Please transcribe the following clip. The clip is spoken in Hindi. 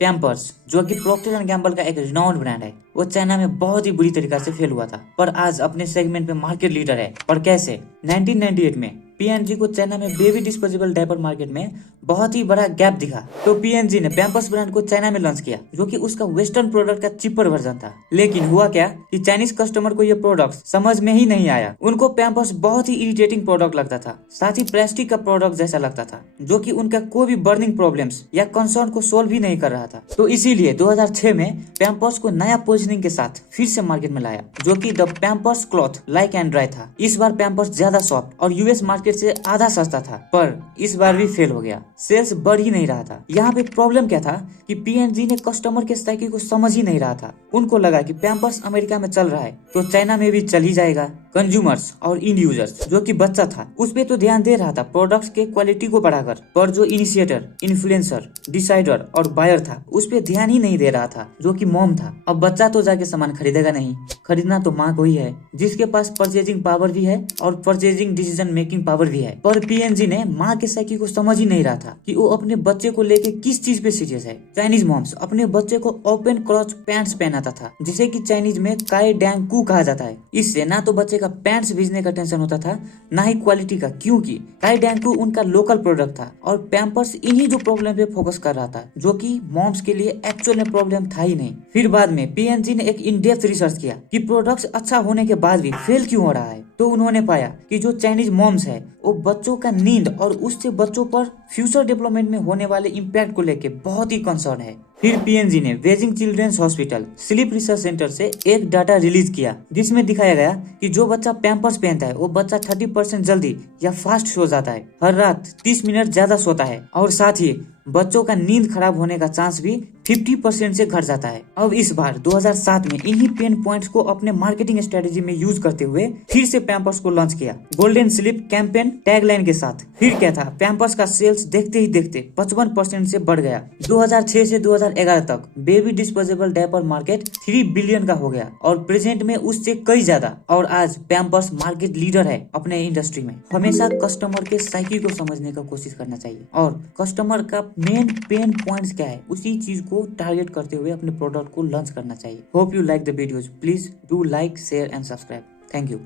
पैम्पर्स, जो कि प्रॉक्टर एंड गैम्बल का एक रिनाउंड ब्रांड है, वो चाइना में बहुत ही बुरी तरीके से फेल हुआ था, पर आज अपने सेगमेंट में मार्केट लीडर है। पर कैसे? 1998 में पीएनजी को चाइना में बेबी डिस्पोजेबल डायपर मार्केट में बहुत ही बड़ा गैप दिखा, तो पीएनजी ने पैम्पर्स ब्रांड को चाइना में लॉन्च किया, जो कि उसका वेस्टर्न प्रोडक्ट का चीपर वर्जन था। लेकिन हुआ क्या कि चाइनीज कस्टमर को ये प्रोडक्ट समझ में ही नहीं आया। उनको पैम्पर्स बहुत ही इरिटेटिंग प्रोडक्ट लगता था, साथ ही प्लास्टिक का प्रोडक्ट जैसा लगता था, जो कि उनका कोई भी बर्निंग प्रॉब्लम्स या कंसर्न को सोल्व ही नहीं कर रहा था। तो इसीलिए 2006 में पैम्पर्स को नया पोजिशनिंग के साथ फिर से मार्केट में लाया, जो कि the Pampers cloth like and dry था। इस बार पैम्पर्स ज्यादा सॉफ्ट और यूएस मार्केट से आधा सस्ता था, पर इस बार भी फेल हो गया। सेल्स बढ़ ही नहीं रहा था। यहाँ पे प्रॉब्लम क्या था कि पीएनजी ने कस्टमर के साइकिल को समझ ही नहीं रहा था। उनको लगा कि पैम्पर्स अमेरिका में चल रहा है तो चाइना में भी चल ही जाएगा। कंज्यूमर्स और इंड यूजर्स, जो कि बच्चा था, उस पे तो ध्यान दे रहा था प्रोडक्ट्स के क्वालिटी को बढ़ाकर, पर जो इनिशिएटर, इन्फ्लुएंसर, डिसाइडर और बायर था, उस पे ध्यान ही नहीं दे रहा था, जो कि मॉम था। अब बच्चा तो जाके सामान खरीदेगा नहीं, खरीदना तो माँ को ही है, जिसके पास परचेजिंग पावर भी है और परचेजिंग डिसीजन मेकिंग पावर भी है। पर पीएनजी ने माँ के साइकिल को समझ ही नहीं रहा था कि वो अपने बच्चे को लेके किस चीज पे सीरियस है। चाइनीज मॉम्स अपने बच्चे को ओपन क्रॉच पैंट्स पहनाता था, जिसे कि चाइनीज में काई डैंग कू कहा जाता है। इससे ना तो बच्चे का पैंट्स भेजने का टेंशन होता था, ना ही क्वालिटी का, क्योंकि काई डैंग कू उनका लोकल प्रोडक्ट था और पैम्पर्स इन्हीं जो प्रॉब्लम पे फोकस कर रहा था, जो कि मॉम्स के लिए एक्चुअल में प्रॉब्लम था ही नहीं। फिर बाद में पीएनजी ने एक इन डेप्थ रिसर्च किया कि प्रोडक्ट्स अच्छा होने के बाद भी फेल क्यों हो रहा है, तो उन्होंने पाया कि जो चाइनीज मॉम्स है वो बच्चों का नींद और उससे बच्चों पर फ्यूचर डेवलपमेंट में होने वाले इम्पैक्ट को लेके बहुत ही कंसर्न है। फिर पीएनजी ने Beijing children's hospital sleep research centre से एक डाटा रिलीज किया, जिसमें दिखाया गया कि जो बच्चा पैम्पर्स पहनता है वो बच्चा 30% जल्दी या फास्ट सो जाता है, हर रात 30 मिनट ज्यादा सोता है, और साथ ही बच्चों का नींद खराब होने का चांस भी 50% से घट जाता है। अब इस बार 2007 में इन्हीं पेन पॉइंट्स को अपने मार्केटिंग स्ट्रेटेजी में यूज करते हुए फिर से पैम्पर्स को लॉन्च किया, गोल्डन स्लीप कैंपेन टैगलाइन के साथ। फिर क्या था, पैम्पर्स का सेल्स देखते ही देखते 55% से बढ़ गया। 2006 से 2011 तक baby disposable diaper market 3 billion का हो गया और प्रेजेंट में उससे कई ज्यादा। और आज पैम्पर्स मार्केट लीडर है अपने इंडस्ट्री में। हमेशा कस्टमर के साइकिल को समझने का कोशिश करना चाहिए और कस्टमर का मेन पेन पॉइंट्स क्या है उसी चीज को टारगेट करते हुए अपने प्रोडक्ट को लॉन्च करना चाहिए। Hope you like the videos. Please do like, share and subscribe. Thank you.